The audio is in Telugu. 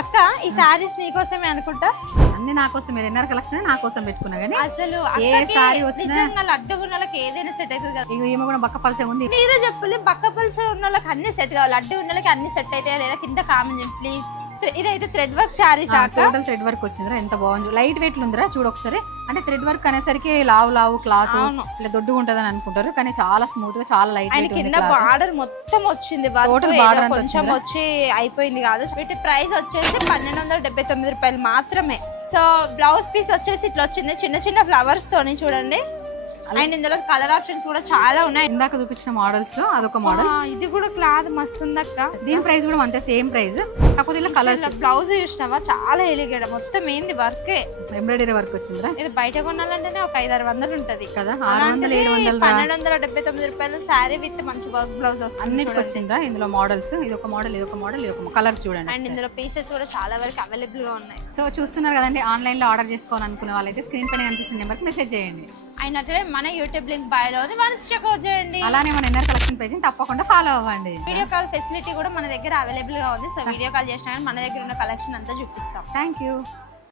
అక్క ఈ సారీస్ మీకోసమే అనుకుంటా. అన్ని నా కోసం, మీరు ఎన్నర కలెక్షన్ నా కోసం పెట్టుకున్నా కానీ అసలు ఏ సారీ వచ్చినా లడ్డు ఉన్న వాళ్ళకి ఏదైనా సెట్ అవుతుంది కదా. ఇగో ఈమె కూడా బక్క పల్సే ఉంది. మీరు చెప్పలేదు బక్క పులుసు ఉన్న వాళ్ళకి అన్ని సెట్ కావాలి, లడ్డు ఉన్న వాళ్ళకి అన్ని సెట్ అయితే లేదా కింద కామెంట్ చేయండి ప్లీజ్. ఇదైతే thread work saris total thread work వచ్చిందిరా, ఎంత బాగుంది. లైట్ వెయిట్ ఉందిరా, చూడు ఒకసారి. అంటే థ్రెడ్ వర్క్ అనేసరికి లావు క్లాత్ ఇట్లా దొడ్డుగా ఉంటదని అనుకుంటారు, కానీ చాలా స్మూత్ గా చాలా లైట్ వెయిట్ ఉంది. కింద బార్డర్ మొత్తం వచ్చింది, టోటల్ బార్డర్ కొంచెం వచ్చి అయిపోయింది కాదు. వీటి ప్రైస్ వచ్చేసి 1279 రూపాయలు మాత్రమే. సో బ్లౌజ్ పీస్ వచ్చేసి ఇట్లా వచ్చింది చిన్న చిన్న ఫ్లవర్స్ తోని చూడండి. అండ్ ఇందులో కలర్ ఆప్షన్స్ కూడా చాలా ఉన్నాయి. ఇందాక చూపించిన మోడల్స్ లో అదొక మోడల్. ఇది కూడా క్లాత్ మస్తు ఉంది అక్క. దీని ప్రైస్ కూడా అంతే, సేమ్ ప్రైస్, కాకపోతే ఇలా కలర్స్. బ్లౌజ్ చూసినావా చాలా ఎలిగేడ, మొత్తం ఏంది వర్క్, ఎంబ్రాయిడరీ వర్క్ వచ్చిందిరా. ఇది బయట కొనాలంటేనే ఒక 500-600 ఉంటది కదా, 600-700 1279 రూపాయలు శారీ విత్ మంచి వర్క్ బ్లౌజ్ వస్తుంది. అన్నిటికి వచ్చిందిరా ఇందులో మోడల్స్. ఇది ఒక మోడల్, ఇది ఒక మోడల్, ఇది ఒక కలర్స్ చూడండి. అండ్ ఇందులో పీసెస్ కూడా చాలా వరకు అవైలబుల్ గా ఉన్నాయి. సో చూస్తున్నారు కదండి, ఆన్లైన్ లో ఆర్డర్ చేసుకోవాలనుకునే వాళ్ళైతే స్క్రీన్ పైన కనిపిస్తున్న నెంబర్కి మెసేజ్ చేయండి. అయినట్లే మన యూట్యూబ్ లింక్ బయోలో ఉంది, వన్స్ చెక్అవుట్ చేయండి. అలానే మన ఇన్నర్ కలెక్షన్ పేజ్ తప్పకుండా ఫాలో అవ్వండి. వీడియో కాల్ ఫెసిలిటీ కూడా మన దగ్గర అవైలబుల్ గా ఉంది. సో వీడియో కాల్ చేసినా మన దగ్గర ఉన్న కలెక్షన్ అంతా చూపిస్తాం. Thank you.